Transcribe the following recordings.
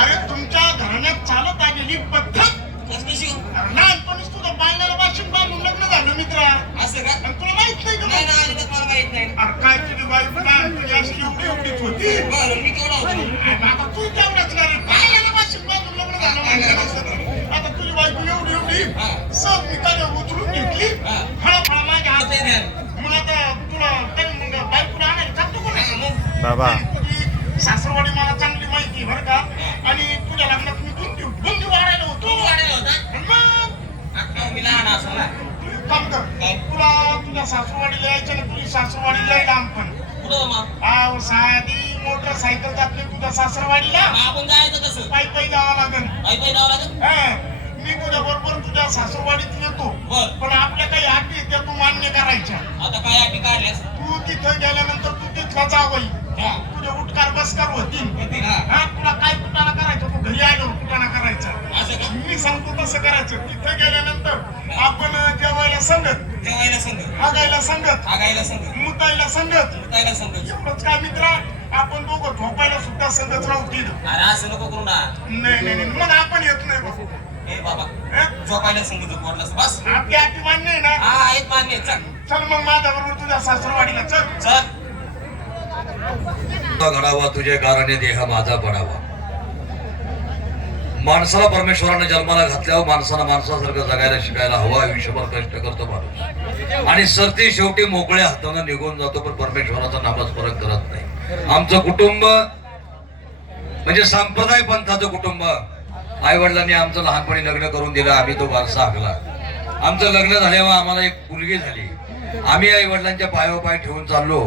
अरे तुमच्या घराण्यात चालत आलेली पद्धत लहानपणीच तुझं बायला वाशिंग बांधून लग्न झालं मित्रा. असं का? आणि तुला माहित नाही का? नाही ना, अजिबात मला माहित नाही. अरे काय तुझी बायको लहानपणी अशी एवढी एवढीच होती. बरं, मी केवढा होतो? आता तू तेवढाच नाही बायला वाशिंग बांधून लग्न झालं म्हणजे. आता तुझी बायको एवढी एवढी सब निकाल उचलून घेतली. फळा माझ्या हात ते ध्यान. मग आता तुला मग बायकोला आणायला सांगतो कोण बाबा सासरवाडी मला चांगली माहिती बरं का. आणि तुझ्या लग्नात मी बुंदी वाढायला होतो. तू वाढेल होता? मग आता मी लहान असं ना. काम कर. तुला तुझ्या सासूरवाडीला यायचं ना. तुझी सासूरवाडीला यायला पण कुठं मग? आव साधी मोटरसायकल जात नाही तुझ्या सासरवाडीला. आपण जायचं कसं? पायी जावं लागेल. पायी जावं लागेल? हा. मी तुझ्या बरोबर तुझ्या सासूरवाडीत येतो. बर. पण आपल्या काही अटी आहेत त्या तू मान्य करायच्या. आता काय अटी काढल्यास? तू तिथं गेल्यानंतर तू तिथला जावई. तुझे उठकार बसकार होतील. हा तुला काय कुटाणा करायचं तू घरी आल्यावर कुटाणा करायचा. असं का? मी सांगतो तसं करायचं. तिथं गेल्यानंतर आपण जेवायला संगत, जेवायला संगत, हागायला संगत, आगायला संगत, मुतायला संगत. मुतायला संगत. एवढंच काय मित्रा. आपण दोघं झोपायला सुद्धा संगत राहू तिथं. अरे असं नको करू ना. नाही मग आपण येत नाही बघ. ए बाबा, झोपायला संगत बोललास बस. आपली आटी मान्य आहे ना. हा आहेत मान्य. चल चल मग माझ्या बरोबर तुझ्या सासरवाडीला चल. चल. घडावा तुझे कारणे देह माझा पडावा. माणसाला परमेश्वराने जन्माला घातल्यावर माणसाला माणसासारखं जगायला शिकायला हवं. आयुष्यभर कष्ट करतो माणूस आणि सरते शेवटी मोकळ्या हाताने निघून जातो. पण परमेश्वराचा नामस्मरण करत नाही. आमचं कुटुंब म्हणजे संप्रदाय पंथाचं कुटुंब. आई वडिलांनी आमचं लहानपणी लग्न करून दिलं. आम्ही तो वारसा हाकला. आमचं लग्न झाल्यावर आम्हाला एक मुलगी झाली. आम्ही आई वडिलांच्या पायावर पाय ठेवून चाललो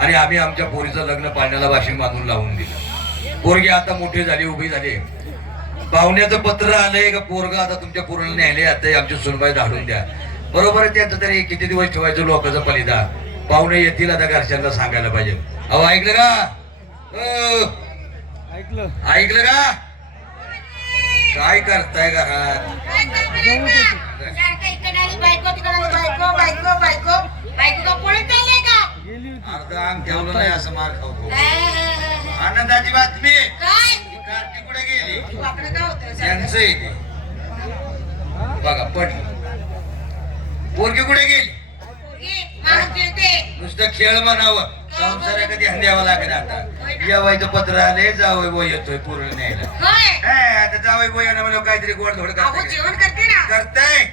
आणि आम्ही आमच्या पोरीचं लग्न पाण्याला वाशिंग बांधून लावून दिलं. पोरगी आता मोठी झाली, उभी झाली. पाहुण्याचं पत्र आलंय का पोरगा आता तुमच्या पोराला न्यायले आता आमची सुनबाई धाडून द्या. बरोबर आहे. त्यांचं तरी किती दिवस ठेवायचं लोकांचं पलिदा. पाहुणे येतील आता घरच्यांना सांगायला पाहिजे. अहो ऐकलं का? ऐकलं का? काय करताय घरात? अर्धा अंग ठेवलं नाही असं मार खाऊ. आनंदाची बातमी. कार्टी कुठे गेली? त्यांचं इथे बघा पडलं. पोरगी कुठे गेली? नुसतं खेळ म्हणावं. संसार कधी द्यावा लागेल. आता जेवायचं पत्र आले. जावई बोय येतोय पूर्ण न्यायला. आता जावई बोय म्हणून काहीतरी गोडधोड करताय.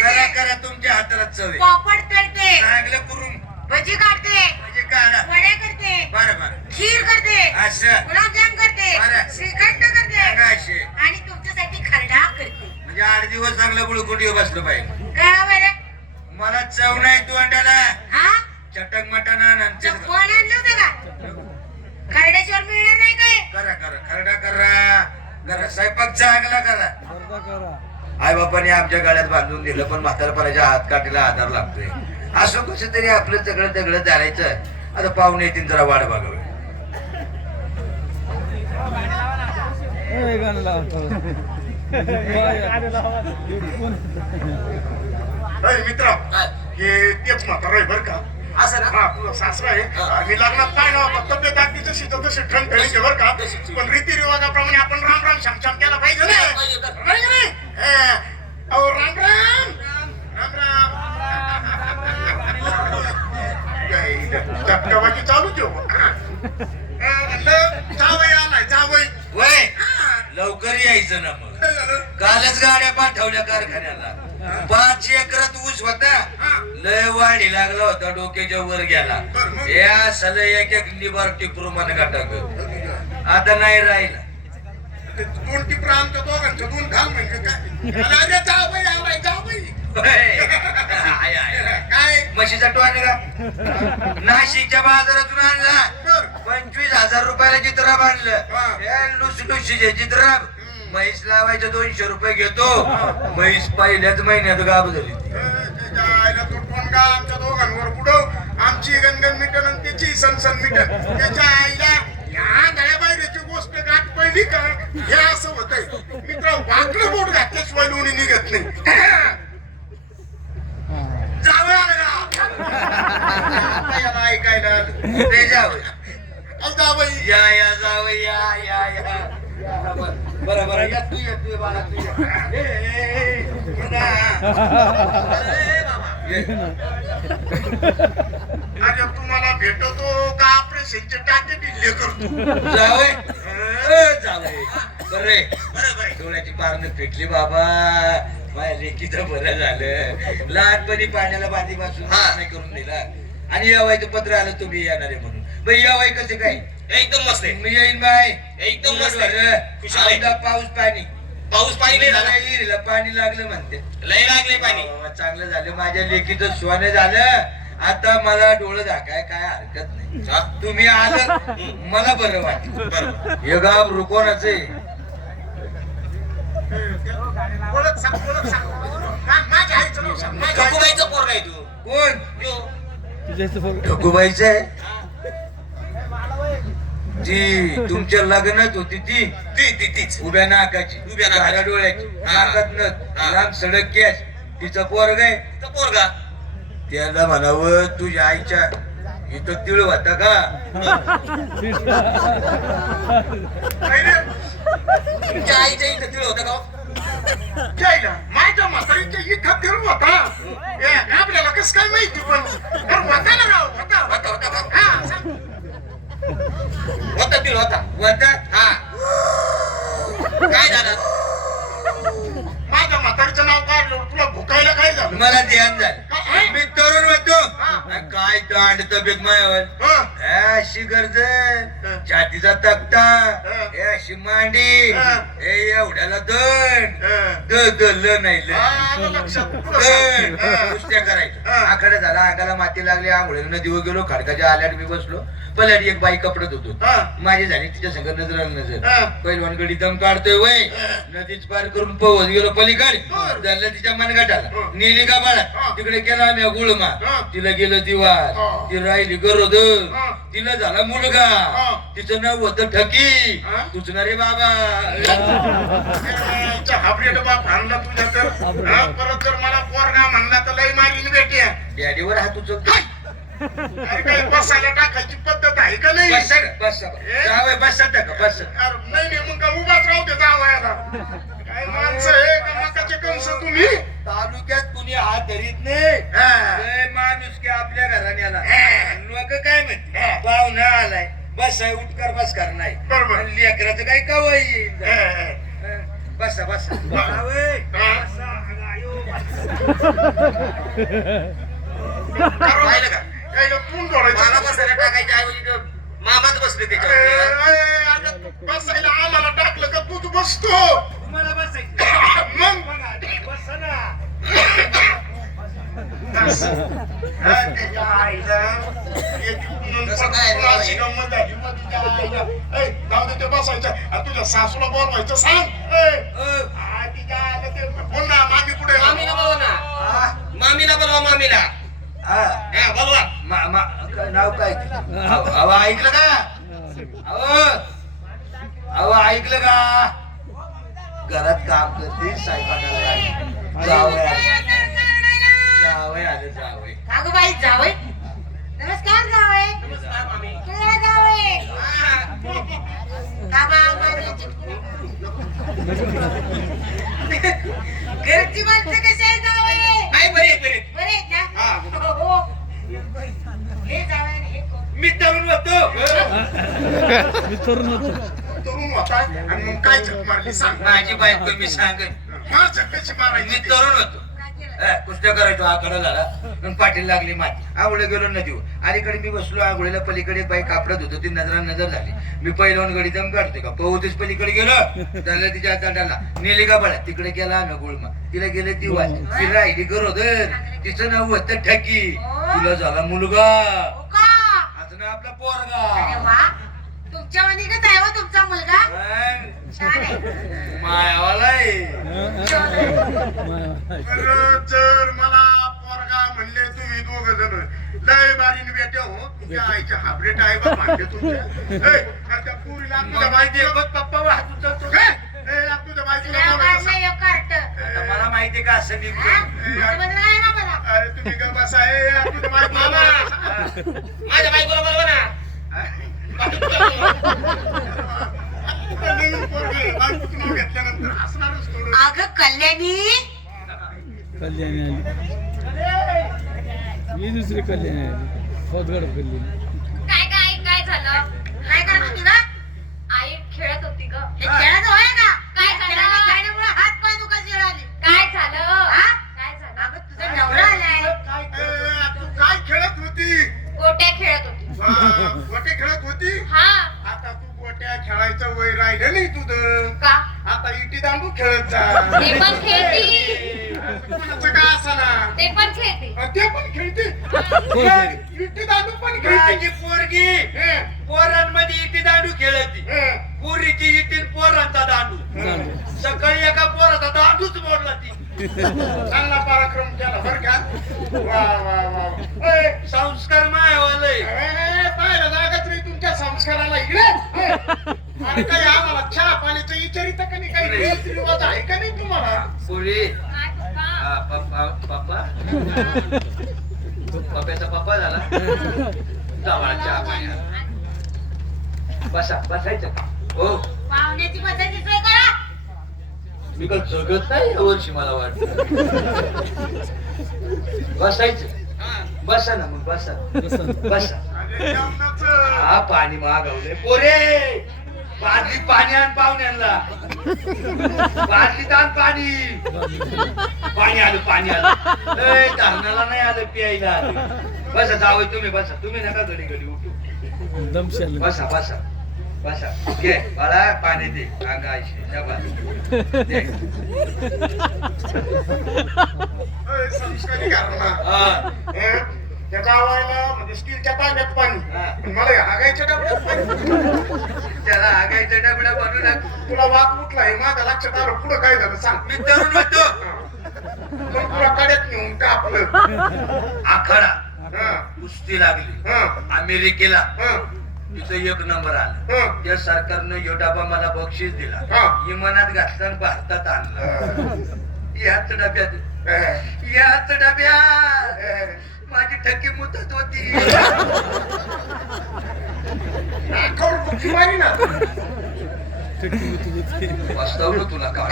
करा करा तुमच्या हाताला चव चांगलं करून भजी काढते, म्हणजे काढा. वड्या करते, बरं बरं खीर करते, असं गुलाबजाम करते, बरं. श्रीखंड करते सांगा असे. आणि तुमच्यासाठी खरडा करते. म्हणजे 8 दिवस चांगलं गुळकुंडी बसलं पाहिजे. काय बरं? मला चव नाही तोंडाला. हा? चटक मटणा नंतर कोण आणलं होतं का? खरड्याशिवाय मिळणार नाही काय? करा करा खरडा करा स्वयंपाक चांगला करा. आई बापाने आमच्या गाड्यात बांधून दिलं. पण म्हातारपणाच्या हात काठीला आधार लागतोय. असं कसं तरी आपलं सगळं जायचं. आता पाहुणे येतील जरा वाट बघावी. मित्र हे तेच म्हातारा आहे बरं का. असं ना? हा तुझा सासरा आहे. मी लग्नात पाहिलं होतं. तब्येत अगदी जशी तशी ठणठणीत आहे बरं का. पण रीतिरिवाजाप्रमाणे आपण राम राम श्याम श्याम केला पाहिजे ना. नाही का नाही? अहो राम राम राम राम. चटकाबाजी चालू ठेव. जावई आलाय जावई. वय लवकर यायचं ना. मग कालच गाड्या पाठवल्या कारखान्याला. 5 एकरात ऊस होता. लय वाढी लागला होता. डोक्याच्या वर गेला. या सलग एक निबार टिपरू मन गाठक. आता नाही राहिला. 2 टिपरा आमच्या दोघांच्या 2 घाल म्हणजे काय. अरे जावई आलाय जावई. काय म्हशीचा टोन का? नाशिकच्या बाजारातून आणला. 25,000 रुपयाला जित्राब आणलं. लुसलुशीचे जित्राब. म्हैस लावायचे 200 रुपये घेतो. म्हैस पहिल्याच महिन्यात गाब झाली. का आमच्या दोघांवर बुडव. आमची गणगण मिटन आणि त्याची सनसन मिटन. त्याच्या आईला या दयाबाईची गोष्ट गाठ पडली का हे असं होतंय. मित्र वाकडं बोट घातल्याशिवाय लोणी निघत नाही. जावं आलं का? ऐकायला ते जावं जावई या जावं जावई या बरं बरं या तू ये बाळा तू ये. ये ना. अरे बाबा, ये. अरे तुम्हाला भेटतो का ऑपरेशनचे टाके दिले करतो जावई जावई बरं डोळ्याची पारणं पेटली बाबा. माझ्या लेकीचं बरं झालं. लहानपणी पाण्याला बांधी पासून नाही करून दिला आणि यावायचं पत्र आलं तुम्ही येणार आहे म्हणून. बाई यावाय कसे काय एकदम मस्त आहे. मी येईन बाय एकदम मस्त बरं. आहे. खुशाल आहे. आवदा पाऊस पाणी पाऊस पाणी नाही झाला. विहिरीला पाणी लागलं म्हणते. लय लागले पाणी. चांगलं झालं. माझ्या लेकीचं सोनं झालं. आता मला डोळं झाकाय काय हरकत नाही. तुम्ही आलं मला बरं वाटलं. बरोबर. हे गाव रुकोनाच आहे. ओळख सांग माझ्या आईचं नाव सांग माझ्या आईचं. ठकुबाईचा पोरगा आहे तू. कोण यो. ठकूबाईच आहे. जी तुमच्या लग्नात होती ती तीच. उभ्या नाकाची उभ्या नाकाची. काळ्या डोळ्याची हा. नाकात नथ हा. लांब सडक केस तिचा पोरग आहे. तो पोरगा. त्याला म्हणावं तुझ्या आईच्या इथं तिळ होता का नाही रे, तुमच्या आईच्या इथं तिळ होतं का हो? जायला माझ्या म्हातारीच्या इथं फिरू होता. आपल्याला कसं काय माहिती पण होता ना राव होता होता. हा सांग. होता तिळ होता. होता हा. काय झालं? माझ्या म्हातारीचं नाव काढलं तुला भुकायला काय झालं मला ध्यान झालं. काय? मी तरुण होतो हा. काय दांड तब्येत मायावर हं. अशी गर्द छातीचा तक्ता अशी मांडी हा. एवढ्याला दंड हं. दलं नाही हा, लय. आलं लक्षात पुढं सांग. हं. कुस्त्या करायचं हा. आकडे झाला अंगाला माती लागली आंघोळीला नदीवर गेलो खडकाच्या आल्यात मी बसलो पल्याड एक बाई कपडत होतो हा. माझी झाली तिच्या संग नजर हा. पैलवान गडी दम काढतोय वय नदीच पार करून पवत गेलो पलीकडे बर. झालं तिच्या मनगटाला हा. नेली का बाळा हा. तिकडे केला आम्ही गुळमा हा. तिला गेलं दिवार हा. ती राहिली गरोदर हा. तिला झाला मुलगा हा. तिचं नाव होतं ठकी हा. तुझं ना रे बाबा याच्या हाबरेट बाप आणला तुझ्या तर हा, परत जर मला पोरगा म्हणला तर लय मारीन बेटी डॅडीवर हात उचलतो अरे काही बसायला टाकायची पद्धत आहे का नाही बस बस जावय बस का बस अरे नाही नाही मग का उभाच राहू दे जावयाला काय माणसं आहे का मकाचे कंस तुम्ही तालुक्यात कुणी हात धरीत नाही हा. लय माणूस की आपल्या घराण्याला हा. लोक काय म्हणते हा. पाहुणा आलाय बस आहे उठकर बस कर नाही बरोबर. आणि लेकराचं काय कवा येईल हा. बसा बसा हा. जावई, हा. बसा, अगं, आयो, पाहिलं का? यायला तोंड जोडायचं. मला बसायला टाकायच्या ऐवजी तर मामाच बसले अरे, त्याच्यावर. अरे, तू बसायला आम्हाला टाकलं का तूच बसतो तुम्हाला बसायचं मग बसा ना हा, त्याच्या आईला एक तसं काय रे, अशी गंमत झाली मग तिच्या आईला. ए, जाऊ दे ते बसायचं आणि तुझ्या सासूला बोलवायचं सांग ए, हा, तिच्या आईला ते बोल ना मामी कुठे आहे? मामीला बोलवा ना. हा, मामीला बोलवा मामीला. हा. हा बोलवा. नाव काय अहो ऐकलं का अहो अहो ऐकलं का घरात काम करते सायपाकाला जावय आले जावय अगं बाई जावय नमस्कार जावय नमस्कार मामी. केळा जावय हा. घरची माणसं कशी आहे जावय आहे बरी आहे, बरी आहे. बरे आहेत ना हा. हो हे जावय आणि हे कोण? मी तरुण होतो तरुण होता आणि मग काय झक मारली सांग माझी बायको मी सांगेन हा झक कशी मी मारायची तरुण होतो काय केलं? कुस्त्या करायचो आकडा झाला मग पाटील लागली माती आंघोळ गेलो नदीवर अलीकडे मी बसलो आंघोळीला पलीकडे एक बाई कापडत होतो ती नजरा नजर झाली मी पहिल्यावर गडी दम काढतोय का पवतेच पलीकडे गेलो झालं तिच्या दंडाला नेली का बळा तिकडे गेला आम्ही गुळमा तिला गेले दिवा ती राहिली गरोदर तिचं नाव होतं ठकी तिला झाला मुलगा हो का असं ना आपला अरे पोरगा वा तुमच्या वनिकच आहे हो तुमचा मुलगा मग छान आहे मायावाला आहे बरं, जर मला पोरगा म्हणले तुम्ही दोघ जण लय बारीने बेट्या हो तुमच्या आईच्या हाबरेट आहे बा भांडे तुमच्या ए, आणि त्या पुरीला तुझ्या माहिती आहे बघ पप्पा वाहत उचलतो काय तुझ्या माहितीला तुला बोलायचं वाटलं हे कार्ट आता मला माहितीये का असं हा? निघतो असं बदल आहे ना मला अरे तुम्ही का बसा तुझ्या माहिती माझ्या बायकोला बोलवा ना. नवीन पोरगी बायकोचं नाव घेतल्यानंतर असणारच थोडं. अगं कल्याणी कल्याणी आली ही दुसरी कल्याणी आली फौजगड कल्याणी काय झालं? काय करत होती ना आई खेळत होती ग. हे खेळायचं होय का काय झालं? खेळण्यामुळे हात पाय दुखायला लागले. काय झालं? हा? काय झालं? अगं तुझा नवरा आलाय. तू काय खेळत होती? गोट्या खेळत होती. गोटे खेळत होती? हा. आता तू गोट्या खेळायचं वय राहिलं नाही तुझं. का? आता इटी दांडू खेळत जा. ते पण खेळती. कोणाचं का असाना ते पण खेळती. ते पण खेळते. इटी दांडू पण माझी खेळते. पोरगी पोरांमध्ये इटी दांडू खेळती. पोरीची इटी पोरांचा दांडू. सकाळी एका पोराचा दांडूच मोडला ती. चांगला पराक्रम केला बरं का. वा वा वा. ए, संस्कार मायवालय. पाहिलं जागाच नाही तुमच्या संस्काराला इकडे. आणि काही आम्हाला चहा पाण्याचं विचारित का नाही? काही रीतिरिवाज आहे का नाही तुम्हाला? पोरी काय पप्पा? पप्पा पप्प्याचा पप्पा झाला. जावा चहा पाणी. बसायचं का? हो पाहुण्याची बसायची सोय करा. मी का जगत नाही या वर्षी मला वाटत. बसायचं. बसा ना मग बसा. बसा. अरे जेवणाचं. हा पाणी मागवले पोरे. बादली पाणी आण पाहुण्यांना. बादलीत आण पाणी. पाणी आलं. ए, धारणाला नाही आलं प्यायला आलं. बसा जावं तुम्ही बसा. तुम्ही नका घडी घडी उठू. दमशाल बसा बसा बसा. घे बाळा पाणी दे. अंगाशी दे. ए, संस्कारी घराणा. त्या गावाला म्हणजे स्टीलच्या तांब्यात पाणी. पण मला या हागायच्या डबड्यात पाणी. त्याला आगायचं डबडा बनू नका. तुला वाक कुठला आहे माझ्या लक्षात आलं. पुढं काय झालं सांग. मी तरुण होतो. मग तुला कड्यात नेऊन टाकलं. आखाडा हा, कुस्ती लागली हा, अमेरिकेला. हा, तिथं एक नंबर आला. हा. त्या सरकारनं यो डबा मला बक्षीस दिला. हा. विमानात घातला आणि भारतात आणला. याच डब्यात ए, याच डब्यात ए, माझी ठकी मुदत होती. नाकावर बुक्की मारी ना. वास्तवलं तुला काय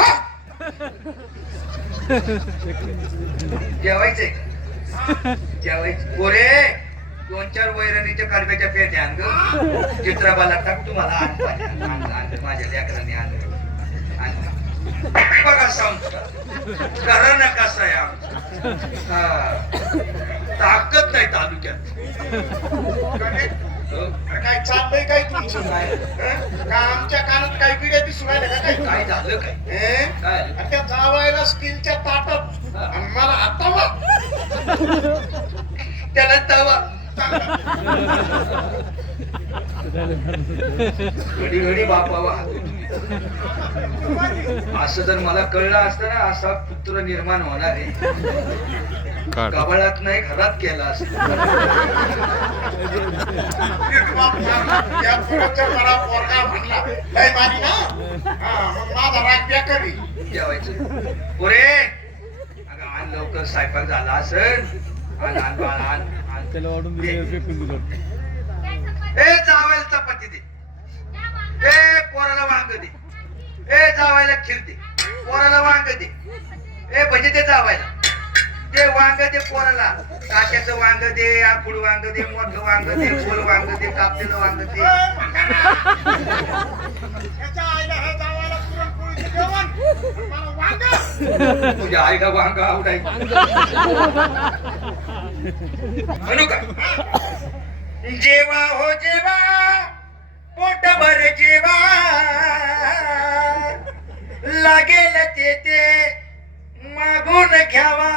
जेवायचंय का? जेवायचं पोरे. 2-4 वैरणीच्या कारब्याच्या पेट्या आण ग. चित्राबाला टाक. तुम्हाला आण पाणी आण. माझ्या लेकरांनी आणलं. बघा संस्कार घराणं कसं आहे आमचं. ताकद नाही तालुक्यात. अरे काय चाललंय काय तुमचं? हं? का आमच्या कानात काही पिढ्या दिसून राहिल्या का काही? काय झालं काय? हं? काय? आणि त्या जावायला स्टीलच्या ताटात आणि मला हातावा. त्याला तवा घडी घडी बापावा. असं जर मला कळलं असतं ना असा पुत्र निर्माण होणार आहे. कबळात नाही घरात केला असत. त्या पोराच्या मला पोरगा म्हणला लय भारी ना. हा, मग माझा राग बेकारी. जेवायचं पोरे. अगं आण लवकर स्वयंपाक झाला असेल. आण बाळ आण. त्याला वाढून दिलं फेकून दिलं. ए जावायला चपाती दे. ए पोराला वांग दे. ए जावायला खीर दे. पोराला वांग दे. ए भजी दे जावायला. ते वांग दे पोराला. काट्याचं वांग दे. आखूड वांग दे. मोठं वांग दे. गोल वांग दे. कापलेलं वांग दे. त्याच्या आईला हे जावायला पुरणपोळीचं जेवण. मला वांग. तुझ्या आई का वांग आवडायचं म्हणू का? जेवा हो जेवा पोटभर जेवा लागेल ते मागून घ्यावा.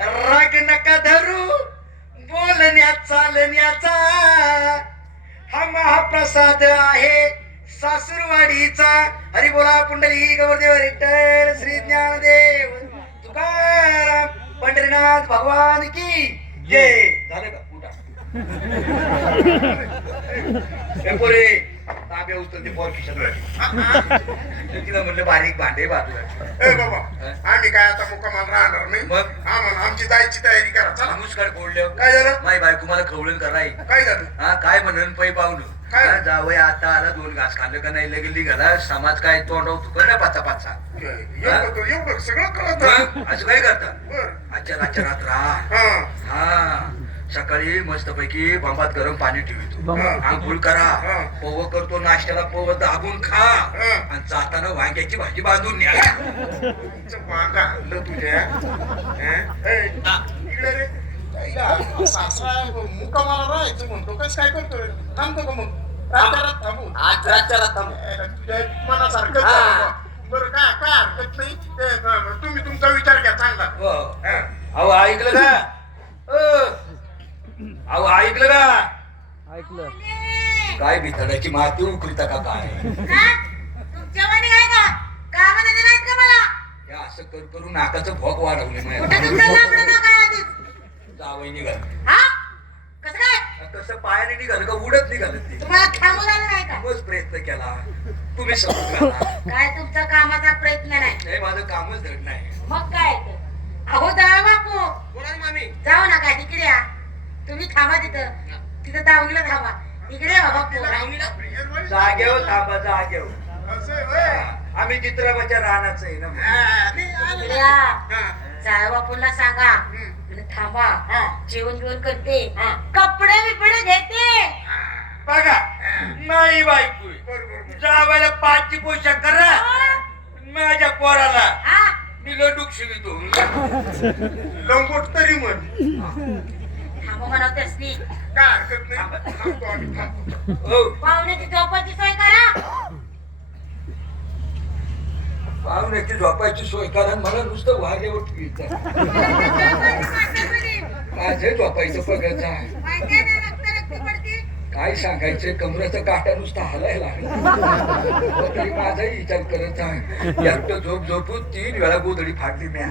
राग नका धरू बोलण्यात चालण्याचा. हा महाप्रसाद आहे सासूरवाडीचा. हरी बोला पुंडलिक गौरदेव विठ्ठल श्री ज्ञानदेव तुकाराम पंढरीनाथ भगवान की जय. झालं का? उठा. ए पोरे तांब्या उचलते पोर खिशात. तिला म्हणलं बारीक भांडे बाजूला. ए बाबा, आम्ही काय आता मुक्कामाला राहणार नाही. मग? आम्हाला आमची जायची तयारी करा. चला. नमस्कार बोलले. काय झालं? माई बायको मला खवळून कराय. काय झालं? हा काय म्हणून पै पाहुणं काय? जावई आता आला 2 घास खाल्लं का नाही लगेली घाला समाज काय तोंडाव तुका ना पाचा पाचा एवढं सगळं कळत असं काय करता बर आजच्या रात राहा हा हा सकाळी मस्तपैकी बंबात गरम पाणी ठेवतो हा. आंघोळ करा हा. पोव करतो नाश्त्याला पोव दाबून खा हा. आणि जाताना वांग्याची भाजी बांधून न्या तुमचं वांगा आणलं तुझ्या इकडे रे सासरा मुक्कामाला राहायचं म्हणतो कसं काय करतोय थांबतो का मग रात्यारात थांबू आज रातच्याला थांबू तुझ्या मनासारखं हा. झालं. बरं काय हरकत नाही तुम्ही तुमचा विचार घ्या चांगला हो. हा. अहो ऐकलं का अहो ऐकलं का ऐकलं काय भितडाची माती उकळता का काय का? तुमच्या वाणी काय का? कामाला नाहीत का मला? हे असं करून नाकाचं भोक वाढवले कुठं नाही तुमचं लाकडं ना काय आधीच? जावई निघाल हा? कसं काय? कसं पायाने निघालं का उडत निघालं ते तुम्हाला थांबून आलं नाही का? खूपच प्रयत्न केला तुम्ही समजून घाला काय तुमचा कामाचा प्रयत्न नाही नाही माझं कामच धड नाही मग काय ते? अहो जावा बापू बोला ना मामी जाऊ नका तिकडे या तुम्ही थांबा तिथं दावणीला थांबा तिकडे या बापू रावणीला जागेवर थांबा जागेवर असं आहे होय. आम्ही चित्राबाच्या रानाचं आहे ना तिकडे या हा. जावा बापूला सांगा हम्म. आणि थांबा हा. जेवण बिवण करते हा. कपडे बिपडे घेते बघा नाही बायको बरं, बरं, बरं. जावायला 5ची पोशाख करा माझ्या पोराला हा मी लडूक शिवितो लंगोट तरी म्हण थांबा म्हणावतेस नी काय हरकत नाही थांबतो आम्ही थांबतो हो पाहुण्याची झोपाची सोय करा पाहुण्याची झोपायची सोय करा मला नुसतं वाघेवर ठेवायचं माझे झोपायचं बघायचं काय सांगायचंय कमराचा काटा नुसता हलायला लागला तरी माझाही विचार करत आहे एकटं झोपून 3 वेळा गोधडी फाडली म्या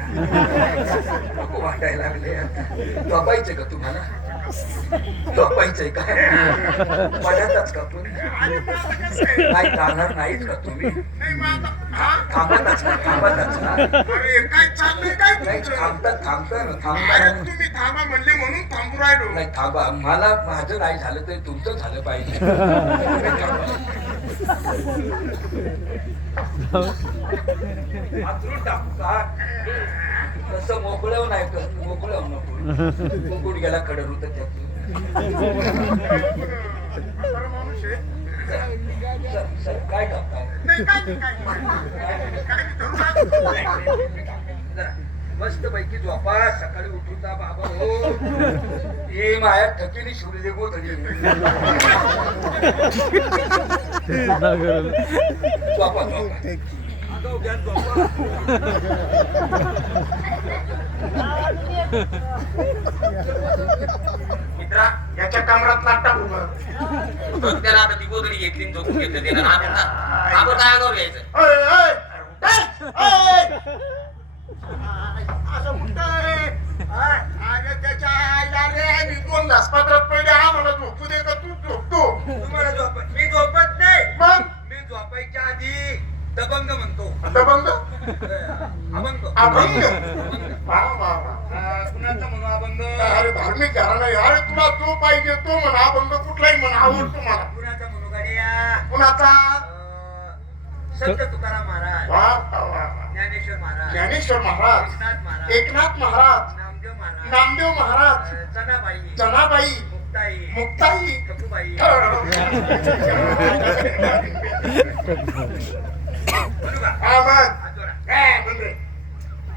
नको वाटायला लागले आता झोपायचंय का तुम्हाला झोपायचंय काय पडतच का तुम्ही काय जाणार नाहीच का तुम्ही नाही मग आता थांबतच का थांबतच का अरे काय चाललंय काय नाही तुमचं? थांबता ना अरे थांबता तुम्ही थांबा म्हणले म्हणून थांबू राहिलो नाही थांबा मला माझं नाही झालं तरी तुमचं झालं पाहिजे अंथरूण टाकू का तसं मोकळं नाही कर मोकळं नको गुडघ्याला कडर होतं त्यातून म्हातारा माणूस आहे. सर काय करताय नाही काय नाही, काय नाही. काय नाही, धरून राहतो. मस्त पैकी झोपा सकाळी उठून जा बाबा हो हे माया ठकीने शिवलेले गोधडी झोपा झोपा आगाऊ घ्या, झोपा. मित्रा याच्या कमरात लाटा उभं त्याला आता ती गोधडी घेतली आणि झोपून घेतलं त्याला आपण काय अंगावर घ्यायचं ओय, ओय, ओय, असं म्हणतोय. अरे त्याच्या आईला रे मी 2 घासपात्रात पहिले आम्हाला झोपू दे का तू झोपतो तुम्हाला मी झोपत नाही मग मी झोपायच्या आधी दबंग म्हणतो दबंग अभंग अभंग वा, वा, वा. कुणाचा म्हणू अभंग अरे धार्मिक घराणा आहे. अरे तुला जो पाहिजे तो म्हणा अभंग कुठलाही म्हणा आवडतो मला कुणाचा म्हणू गाड्या कुणाचा संत तुकाराम महाराज वा, वा, वा, वा. ज्ञानेश्वर महाराज ज्ञानेश्वर महाराज एकनाथ महाराज एकनाथ महाराज नामदेव महाराज नामदेव महाराज जनाबाई जनाबाई मुक्ताई मुक्ताई ठकूबाई हा मग काय म्हणते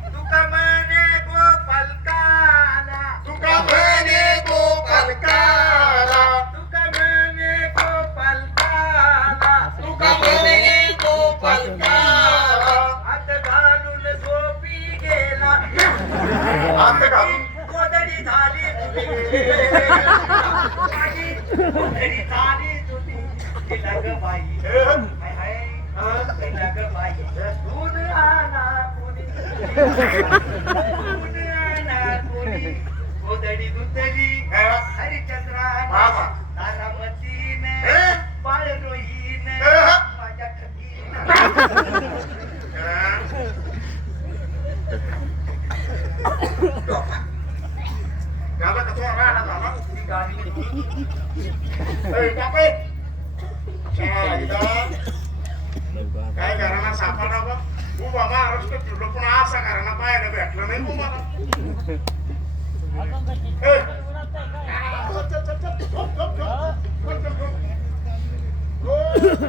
तुका म्हणे गोपाल काला तुका म्हणे गोपाल काला तुका म्हणे गोपाल काला तुका म्हणे गोपाल काला हात घालून झोपी गेला हात घालून गोधडी झाली तुझी माझी गोधडी झाली तुझी तिला ग बाई हाय हाय तिला ग बाई दूध आणा कोणी दूध आणा कोणी गोधडी दुधली हरिचंद्रा बाबा. तारामतीने बाळरोहीने माझ्या ठकीने झाला का तो राडा झाला ती गाणी ए, बापे पाहायला भेटलं नाही तुम्हाला ए, चल, चल, चल, चल, झोप, झोप, झोप. चल, चल, झोप. झोप.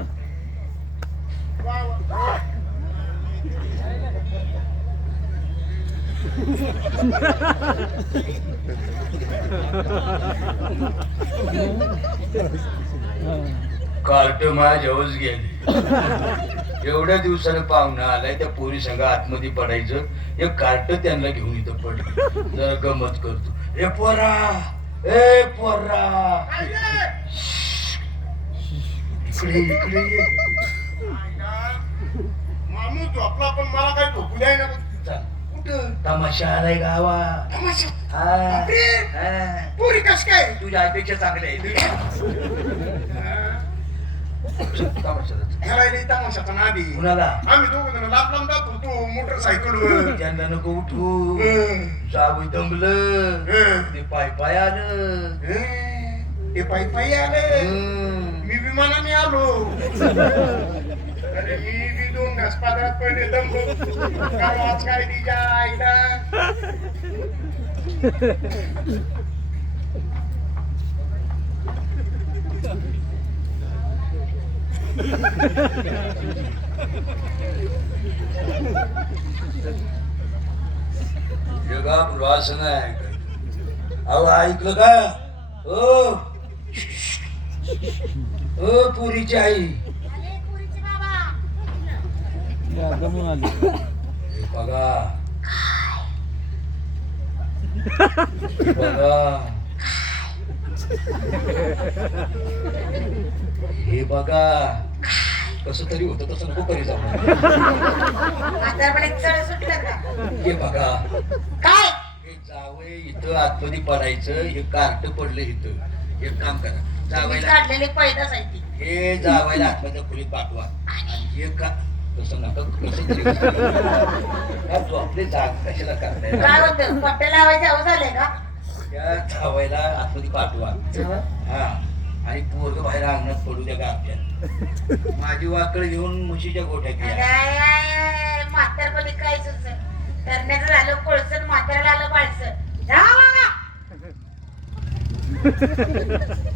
वा, वा. कार्ट माझ्यावरच गेले एवढ्या दिवसानं पाहुणा आलाय त्या पोरी संघ आतमध्ये पडायचं एक कार्ट त्यांना घेऊन इथं पडलं जरा गमत करतो ए पोरा काय रे? इकडे इकडे ये. माणूस झोपला पण मला काही झोपू द्याय ना चल, कुठं तमाशा आलाय गावा तमाशा हा. बापरे. हा. पुरी कस काय तुझ्या आईपेक्षा चांगले आहे तमाशाला ह्याला इथे तमाशाचा नादी कुणाला आम्ही दोघं जण लांब लांब जात होतो मोटरसायकलवर त्यांना नको उठू जाऊ दमलं ते पाय पाय आलं ते पायी पायी आले मी विमानाने आलो अरे मी बी 2 घास पादरात पडले दमलो आज काय तिच्या आईला जगा वासना आहे अहो ऐकलं का ओ पुरीची आई अरे पुरीचे बाबा या, दमून आली हे बघा हे बघा हे बघा कसं तरी होतं तसं नको करी जाऊ आता पण एक चढ सुटलं का हे बघा काय हे जावई इथं आतमध्ये पडायचं हे कार्ट पडलं इथं एक काम करा तुम्ही जावायला काढलेले पैदाच आहे ती हे जावायला आतमध्ये खोलीत पाठवा आणि हे का तसं नका कसं तरी का झोपले जाग कशाला करताय काय होतं पट्टे लावायचे हवं झाले का त्या जावायला आतमध्ये पाठवा हा आणि पोरग बाहेर अंगणात पडू द्या गाठ्यात माझी वाकड घेऊन म्हशीच्या गोठ्यात घ्या म्हातारपणी काय सुचत करण्याचं झालं कोळसर म्हाताऱ्याला आलं पाळसर जा बाबा.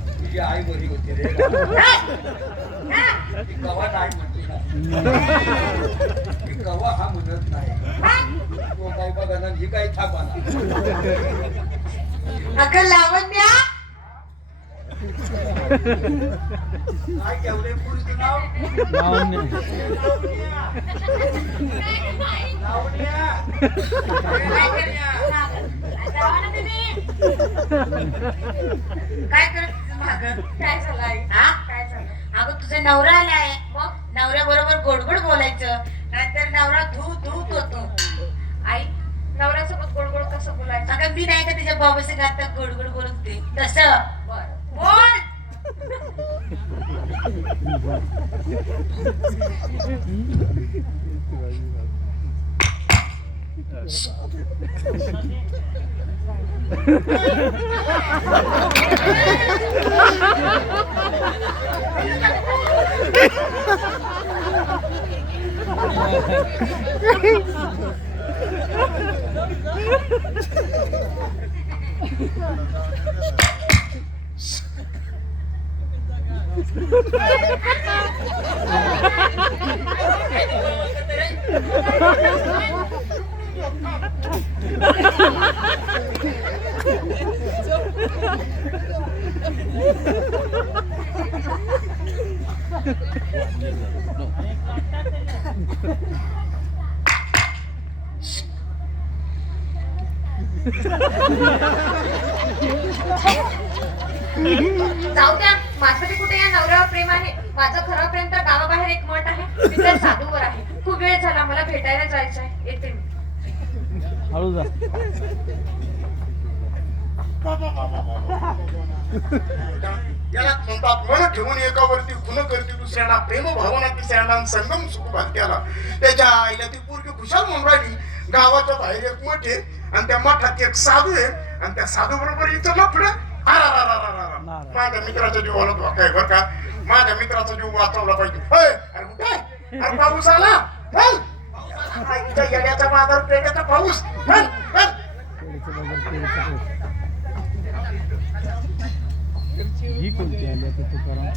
तुझी आई बरी होती रे हा? ती कवा नाही म्हणते ना ती कवा हा म्हणत नाही तो काही बघा ना ही काही थांबा अगं लावण्या काय ठेवलंय पुरीचं नाव लावण्य. जावा ना तुम्ही. काय करत माग काय झालं आई हा काय झालं अगं तुझे नवरा आलाय मग नवऱ्या बरोबर गोड गोड बोलायचं नाहीतर नवरा धू धूत होतो आई नवऱ्यासोबत गोड गोड कसं बोलायचं अगं मी नाही का तिच्या बाबाशी आता गोड गोड बोलत होते तसं बोल जाऊ द्या माझ्यासाठी कुठे या नवऱ्यावर प्रेम आहे माझं खरं प्रेम तर गावाबाहेर एक मठ आहे तिथे साधूवर आहे खूप वेळ झाला मला भेटायला जायचं आहे येते मी हळू जा याला म्हणतात मन ठेवून एकावरती खुन करते दुसऱ्याला प्रेम भावना तिसऱ्याला आणि संगम सुख भाग्याला त्याच्या आईला ती पोरगी खुशाल म्हणून राहिली गावाच्या बाहेर एक मठ आहे आणि त्या मठात एक साधू आहे आणि त्या साधू बरोबर हिचं लफडं माझ्या मित्राच्या जीवाला धोका आहे बरं का माझ्या मित्राचा जीव वाचवला पाहिजे अरे कुठे अरे पाऊस आला चल आईच्या येण्याचा बाजार पेण्याचा पाऊस हं, हं. केळीचं बाजार, केळीचं पाऊस. ही कोणती आली आता तुकाराम?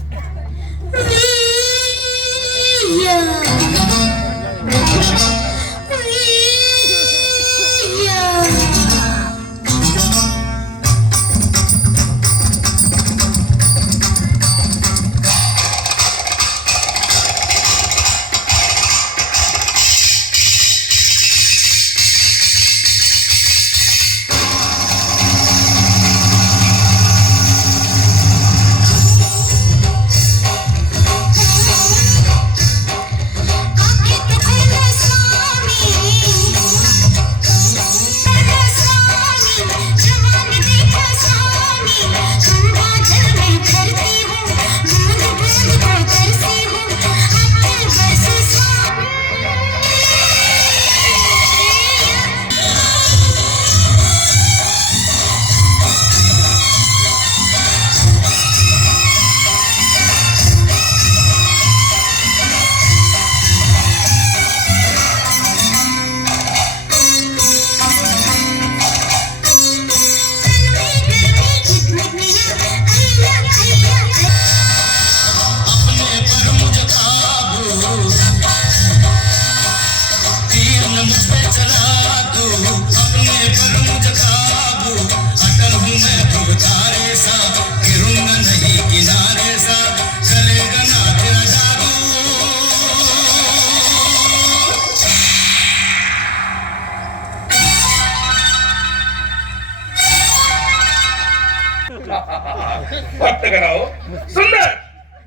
भक्त करावं सुंदर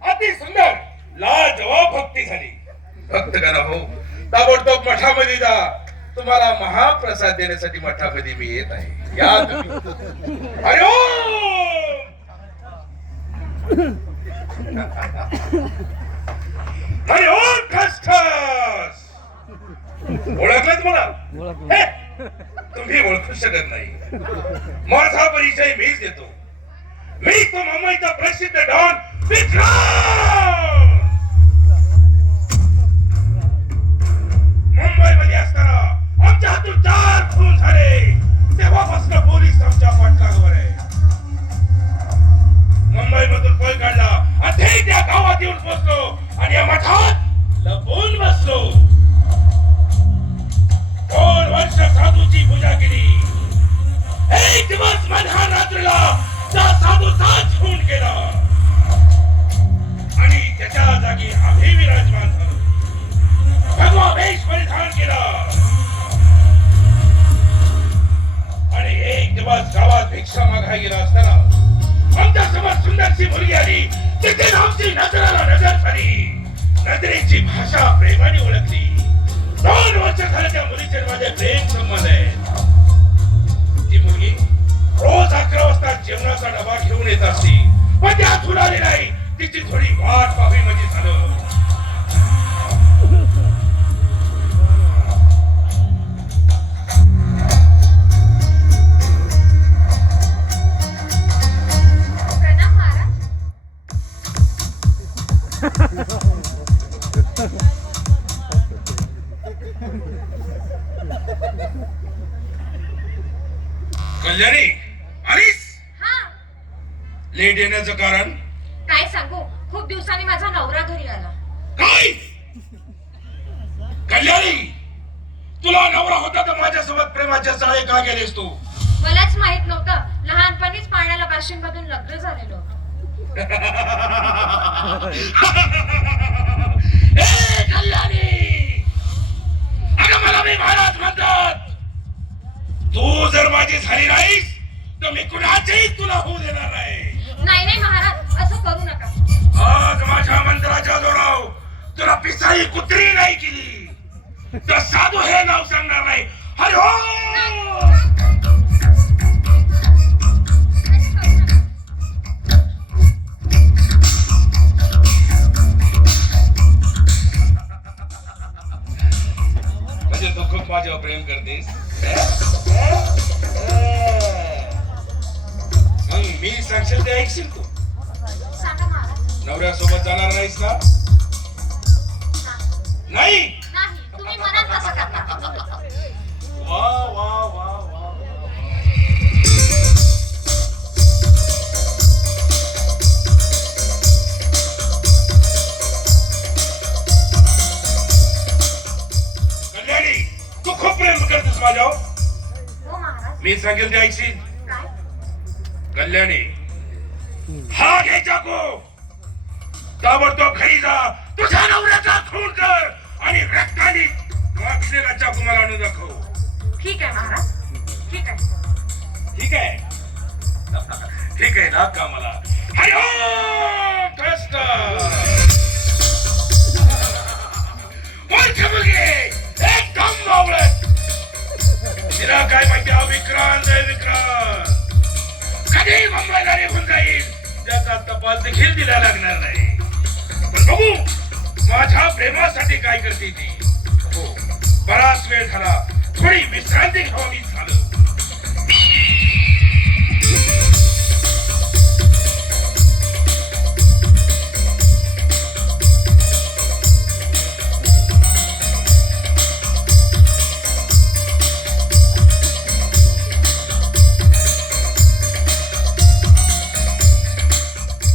अति सुंदर लाजवाब भक्ती झाली. भक्त करावं ताबडतोब मठामध्ये जा. तुम्हाला महाप्रसाद देण्यासाठी मठामध्ये मी येत आहे. या तुम्ही. हरी ओम. हरी ओम. ठस ठस. ओळखलं मला? ओळखलं. हे, तुम्ही ओळखू शकत नाही. माझा परिचय मीच देतो. मी तो मुंबईचा प्रसिद्ध डॉन विक्रम. मुंबईमध्ये असताना आमच्या हातून 4 खून झाले. तेव्हापासून पोलीस आमच्या पाठलागावर आहे. मुंबईमधून पळ काढला आणि त्या गावात येऊन पोहोचलो आणि या मठात लपून बसलो. 2 वर्ष साधूची पूजा केली. एक दिवस मध्यान रात्रीला त्या साधूचाच खून केला आणि त्याच्या जागी आम्ही विराजमान झालो. भगवा वेश परिधान केला आणि एक दिवस गावात भिक्षा मागायला गेला असताना आमच्या समोर सुंदरची मुलगी आली. तिथे आमची नजराला नजर झाली. नजरेची भाषा प्रेमाने ओळखली. 2 वर्ष झाले त्या मुलीचे माझे प्रेम संबंध आहे. ती मुलगी रोज 11 वाजता जेवणाचा डबा घेऊन येत असते. पण त्या झुलाली नाही. तिची थोडी वाट पाहावी म्हणजे झालं. प्रणाम महाराज. कल्याणी आलीस? हा, लेट येण्याचं कारण काय सांगू, खूप दिवसांनी माझा नवरा घरी आला. काय? कल्याणी तुला नवरा होता तर माझ्यासोबत प्रेमाच्या चाळे का गेलेस तू? मलाच माहित नव्हतं. लहानपणीच पाण्याला बाशिंग मधून लग्न झालेलं. ए कल्याणी, अगं मला मी महाराज म्हणतात. तू जर माझी झाली नाहीस तर मी कुणाचीही तुला होऊ देणार नाही. नाही नाही महाराज, असं करू नका. आज माझ्या मंत्राच्या जोराव तुला पिसाई कुत्री नाही केली तर साधू हे नाव सांगणार नाही. हरी ओम. म्हणजे तू खूप माझ्यावर प्रेम करतेस. मग मी सांगशील ते ऐकशील तू? सांगा महाराज. नवऱ्यासोबत जाणार नाहीस ना? नाही. नाही, तुम्ही मनात कसं करता? वा वा वा वा कल्याणी, तू खूप प्रेम करतेस माझ्यावर. हो महाराज. मी सांगेल ते ऐकशील. काय? कल्याणी, हा घे चाकू, ताबडतोब घरी जा, तुझ्या नवऱ्याचा खून कर आणि रक्ताने वाचलेला चाकू मला आणून दाखव. ठीक आहे महाराज, ठीक आहे. ठीक आहे. ठीक आहे ना कामाला. हरी ओम ट्रस्ट. मूर्ख मुलगी, एकदम बावळट. तिला काय माहिती हा विक्रांत आहे, विक्रांत कधी मुंबईला निघून जाईल त्याचा तपास देखील दिला लागणार नाही. पण बघू माझ्या प्रेमासाठी काय करते ती. हो, बराच वेळ झाला, थोडी विश्रांती घ्यावी झालं.